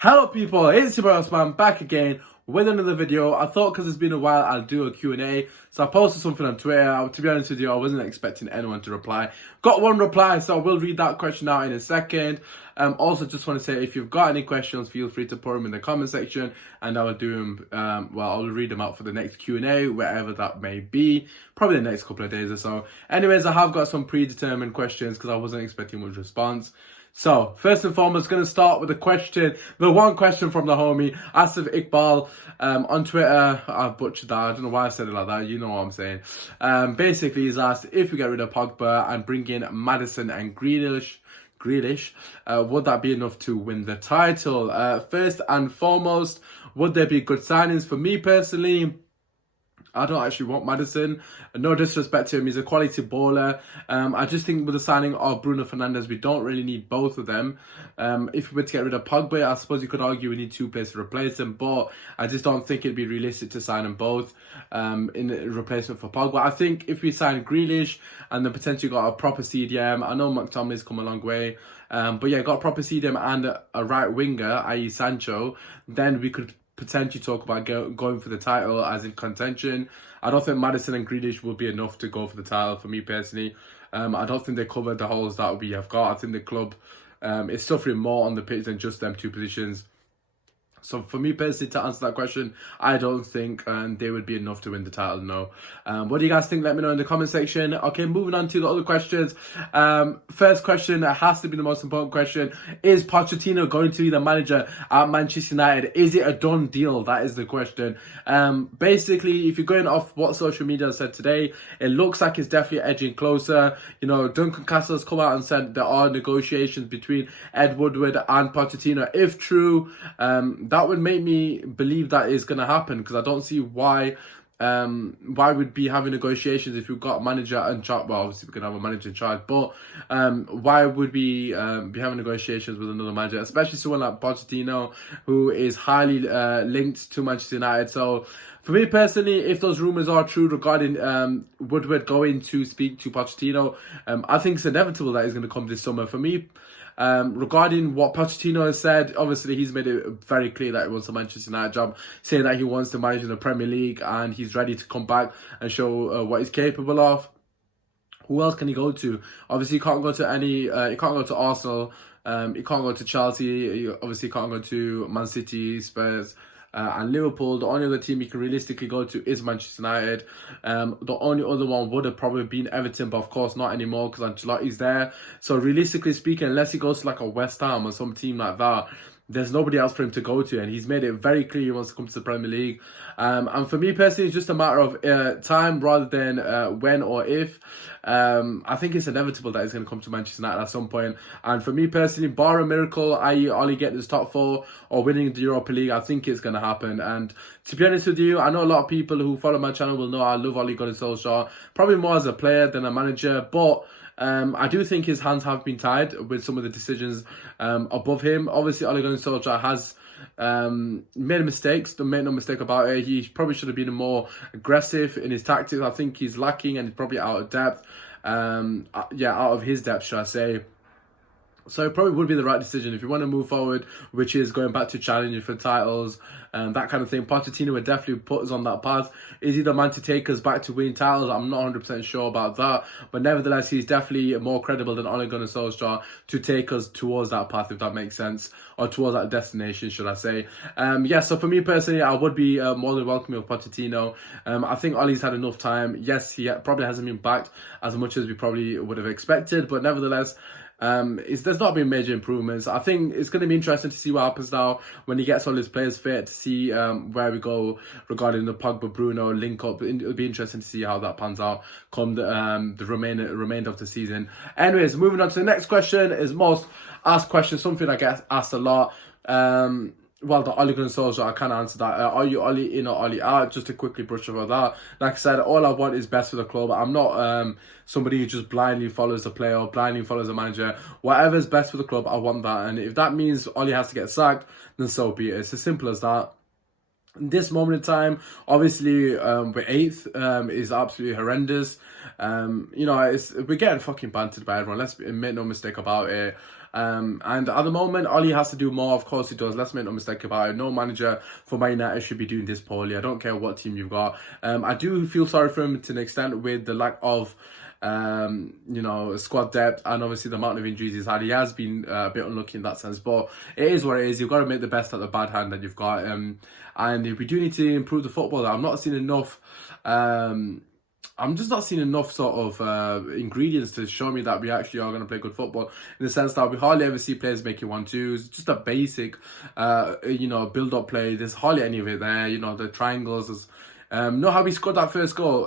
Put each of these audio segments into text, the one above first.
Hello people, it's your boy Osman back again with another video. I thought because it's been a while I'll do a Q&A. So I posted something on Twitter. To be honest with you, I wasn't expecting anyone to reply. Got one reply, so I will read that question out in a second. Also just want to say, if you've got any questions, feel free to put them in the comment section and I will do them, I'll read them out for the next Q&A, wherever that may be. Probably the next couple of days or so. Anyways, I have got some predetermined questions because I wasn't expecting much response. So, first and foremost, going to start with the one question from the homie, Asif Iqbal, on Twitter. I butchered that, I don't know why I said it like that, you know what I'm saying. Basically, he's asked, if we get rid of Pogba and bring in Maddison and Grealish, would that be enough to win the title? First and foremost, would there be good signings? For me personally, I don't actually want Maddison. No disrespect to him, he's a quality baller. I just think with the signing of Bruno Fernandes, we don't really need both of them. If we were to get rid of Pogba, I suppose you could argue we need two players to replace him, but I just don't think it'd be realistic to sign them both in replacement for Pogba. I think if we sign Grealish and then potentially got a proper CDM, I know McTominay's come a long way, but yeah, got a proper CDM and a right winger, i.e. Sancho, then we could potentially talk about going for the title as in contention. I don't think Maddison and Grealish will be enough to go for the title for me personally. I don't think they cover the holes that we have got. I think the club is suffering more on the pitch than just them two positions. So for me personally, to answer that question, I don't think they would be enough to win the title, no. What do you guys think? Let me know in the comment section. Okay, moving on to the other questions. First question, that has to be the most important question. Is Pochettino going to be the manager at Manchester United? Is it a done deal? That is the question. Basically, if you're going off what social media said today, it looks like it's definitely edging closer. You know, Duncan Castle's come out and said there are negotiations between Ed Woodward and Pochettino. If true, that would make me believe that is going to happen, because I don't see why we'd be having negotiations if we've got a manager in charge. Well, obviously we're going to have a manager in charge, but why would we be having negotiations with another manager, especially someone like Pochettino, who is highly linked to Manchester United? So for me personally, if those rumours are true regarding Woodward going to speak to Pochettino, I think it's inevitable that he's going to come this summer. For me, regarding what Pochettino has said, obviously he's made it very clear that he wants a Manchester United job, saying that he wants to manage in the Premier League and he's ready to come back and show what he's capable of. Who else can he go to? Obviously, he can't go to he can't go to Arsenal. He can't go to Chelsea. He obviously can't go to Man City, Spurs, and Liverpool. The only other team he can realistically go to is Manchester United. The only other one would have probably been Everton, but of course not anymore because Ancelotti's there. So realistically speaking, unless he goes to like a West Ham or some team like that, there's nobody else for him to go to, and he's made it very clear he wants to come to the Premier League. And for me personally, it's just a matter of time rather than when or if. I think it's inevitable that he's going to come to Manchester United at some point. And for me personally, bar a miracle, i.e. Ollie getting his top four or winning the Europa League, I think it's going to happen. And to be honest with you, I know a lot of people who follow my channel will know I love Ole Gunnar Solskjaer, probably more as a player than a manager, but I do think his hands have been tied with some of the decisions above him. Obviously, Ole Gunnar Solskjaer has made mistakes, don't make no mistake about it. He probably should have been more aggressive in his tactics. I think he's lacking and he's probably out of depth. Out of his depth, should I say. So it probably would be the right decision if you want to move forward, which is going back to challenging for titles and that kind of thing. Pochettino would definitely put us on that path. Is he the man to take us back to winning titles? I'm not 100% sure about that. But nevertheless, he's definitely more credible than Ole Gunnar Solskjaer to take us towards that path, if that makes sense. Or towards that destination, should I say. So for me personally, I would be more than welcoming of Pochettino. I think Ole's had enough time. Yes, he probably hasn't been backed as much as we probably would have expected. But nevertheless, there's not been major improvements. I think it's going to be interesting to see what happens now when he gets all his players fit, to see where we go regarding the Pogba Bruno link up. It'll be interesting to see how that pans out come the remainder of the season. Anyways, moving on to the next question, is most asked question, something I get asked a lot. Well, the Ole Gunnar Solskjaer, I can't answer that. Are you Ole in or Ole out? Just to quickly brush over that. Like I said, all I want is best for the club. I'm not somebody who just blindly follows the player or blindly follows the manager. Whatever's best for the club, I want that. And if that means Ole has to get sacked, then so be it. It's as simple as that. This moment in time, obviously, we're eighth, is absolutely horrendous. We're getting fucking bantered by everyone. Let's make no mistake about it. And at the moment, Oli has to do more. Of course he does. Let's make no mistake about it. No manager for Man United should be doing this poorly. I don't care what team you've got. I do feel sorry for him to an extent with the lack of squad depth and obviously the amount of injuries he's had. He has been a bit unlucky in that sense, but it is what it is. You've got to make the best of the bad hand that you've got. And we do need to improve the football. I'm not seeing enough. I'm just not seeing enough sort of ingredients to show me that we actually are going to play good football, in the sense that we hardly ever see players making 1-2s. Just a basic, build-up play. There's hardly any of it there. The triangles. Know how we scored that first goal?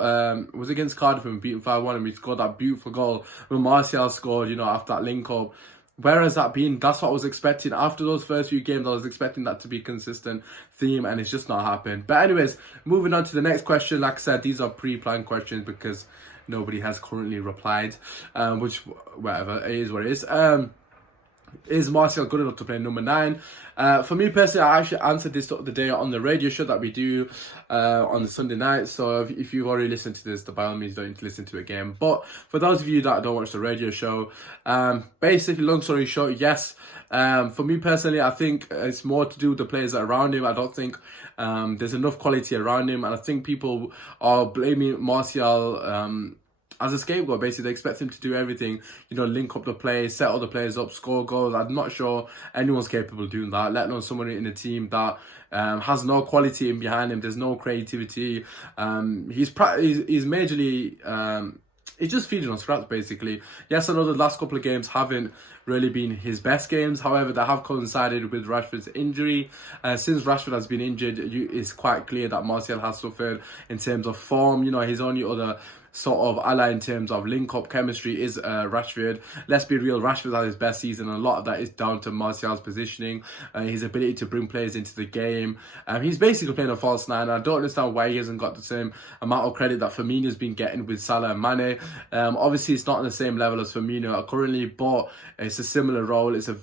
Was against Cardiff and beaten 5-1, and we scored that beautiful goal when Martial scored, after that link-up. Where has that been? That's what I was expecting. After those first few games, I was expecting that to be a consistent theme, and it's just not happened. But anyways, moving on to the next question. Like I said, these are pre-planned questions because nobody has currently replied, which, whatever, it is what it is. Is Martial good enough to play number 9? For me personally, I actually answered this the other day on the radio show that we do on the Sunday night. So if you've already listened to this, by all means, don't need to listen to it again. But for those of you that don't watch the radio show, basically, long story short, yes. For me personally, I think it's more to do with the players that are around him. I don't think there's enough quality around him, and I think people are blaming Martial as a scapegoat. Basically, they expect him to do everything, link up the play, set all the players up, score goals. I'm not sure anyone's capable of doing that, let alone someone in a team that has no quality in behind him. There's no creativity. He's majorly... It's just feeding on scraps, basically. Yes, I know the last couple of games haven't really been his best games. However, they have coincided with Rashford's injury. Since Rashford has been injured, it's quite clear that Martial has suffered in terms of form. His only other sort of ally in terms of link-up chemistry is Rashford. Let's be real, Rashford had his best season, and a lot of that is down to Martial's positioning, his ability to bring players into the game. He's basically playing a false 9, and I don't understand why he hasn't got the same amount of credit that Firmino's been getting with Salah and Mane. Obviously, it's not on the same level as Firmino currently, but it's a similar role. It's a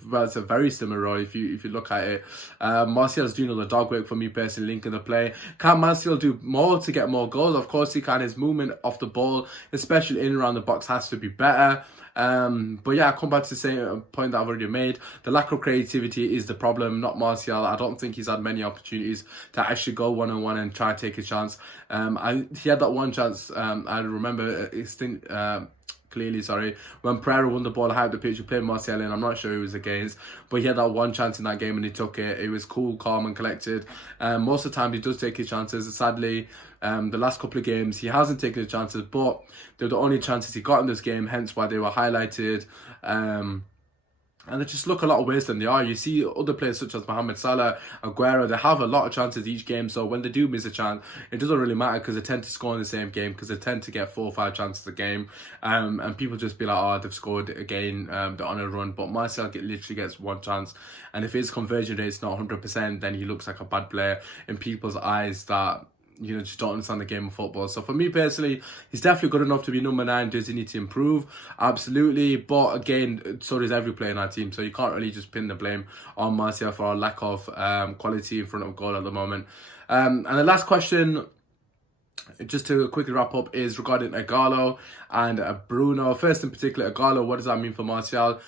very similar role if you look at it. Martial's doing all the dog work for me personally, linking the play. Can Martial do more to get more goals? Of course he can. His movement off the ball, especially in and around the box, has to be better. But yeah, I come back to the same point that I've already made. The lack of creativity is the problem, not Martial. I don't think he's had many opportunities to actually go one-on-one and try to take a chance. He had that one chance, I remember clearly, when Pereira won the ball high up the pitch, he played Martial in. I'm not sure who he was against, but he had that one chance in that game and he took it. It was cool, calm and collected. Most of the time he does take his chances. Sadly, the last couple of games he hasn't taken his chances, but they're the only chances he got in this game, hence why they were highlighted. And they just look a lot worse than they are. You see other players such as Mohamed Salah, Aguero, they have a lot of chances each game. So when they do miss a chance, it doesn't really matter because they tend to score in the same game, because they tend to get 4 or 5 chances a game. And people just be like, oh, they've scored again, they're on a run. But Martial literally gets one chance. And if his conversion rate is not 100%, then he looks like a bad player in people's eyes that just don't understand the game of football. So for me personally, he's definitely good enough to be number 9. Does he need to improve? Absolutely. But again, so does every player in our team. So you can't really just pin the blame on Martial for our lack of quality in front of goal at the moment. And the last question, just to quickly wrap up, is regarding Ighalo and Bruno. First in particular, Ighalo, what does that mean for Martial?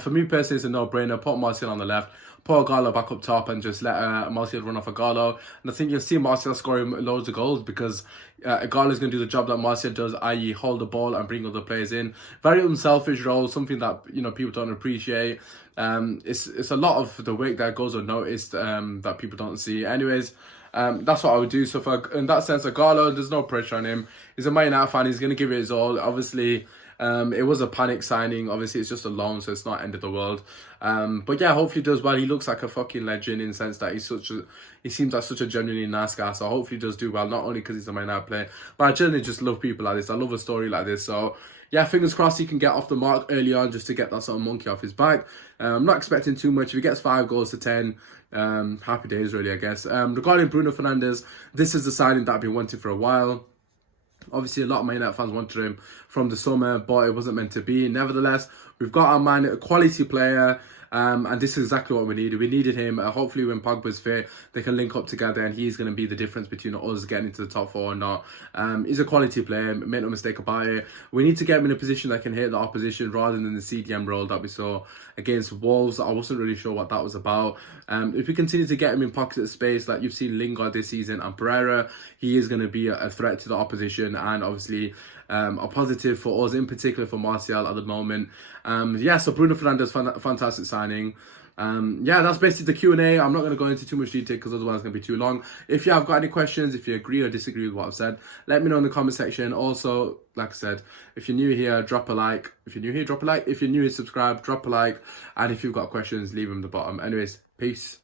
For me personally, it's a no-brainer. Put Martial on the left, put Ighalo back up top, and just let Martial run off Ighalo. And I think you'll see Martial scoring loads of goals because Ighalo is going to do the job that Martial does, i.e. hold the ball and bring other players in. Very unselfish role, something that people don't appreciate. It's a lot of the work that goes unnoticed that people don't see. Anyways, that's what I would do. So in that sense, Ighalo, there's no pressure on him. He's a Man United fan. He's going to give it his all. Obviously, it was a panic signing. Obviously, it's just a loan, so it's not end of the world. But yeah, hopefully he does well. He looks like a fucking legend in the sense that he seems like such a genuinely nice guy. So hopefully he does do well, not only because he's a Man United player, but I generally just love people like this. I love a story like this. So yeah, fingers crossed he can get off the mark early on just to get that sort of monkey off his back. I'm not expecting too much. If he gets 5 goals to 10, happy days really, I guess. Regarding Bruno Fernandes, this is the signing that I've been wanting for a while. Obviously, a lot of Man United fans wanted him from the summer, but it wasn't meant to be. Nevertheless, we've got our man, a quality player. And this is exactly what we needed. We needed him. Hopefully when Pogba's fit, they can link up together and he's going to be the difference between us getting into the top four or not. He's a quality player, make no mistake about it. We need to get him in a position that can hit the opposition rather than the CDM role that we saw against Wolves. I wasn't really sure what that was about. If we continue to get him in pockets of space like you've seen Lingard this season and Pereira, he is going to be a threat to the opposition, and obviously a positive for us, in particular for Martial at the moment. So Bruno Fernandes, fantastic signing. That's basically the Q&A. I'm not going to go into too much detail because otherwise it's going to be too long. If you have got any questions, if you agree or disagree with what I've said, let me know in the comment section. Also, like I said, if you're new here, drop a like. If you're new here, drop a like. If you're new here, subscribe, drop a like. And if you've got questions, leave them at the bottom. Anyways, peace.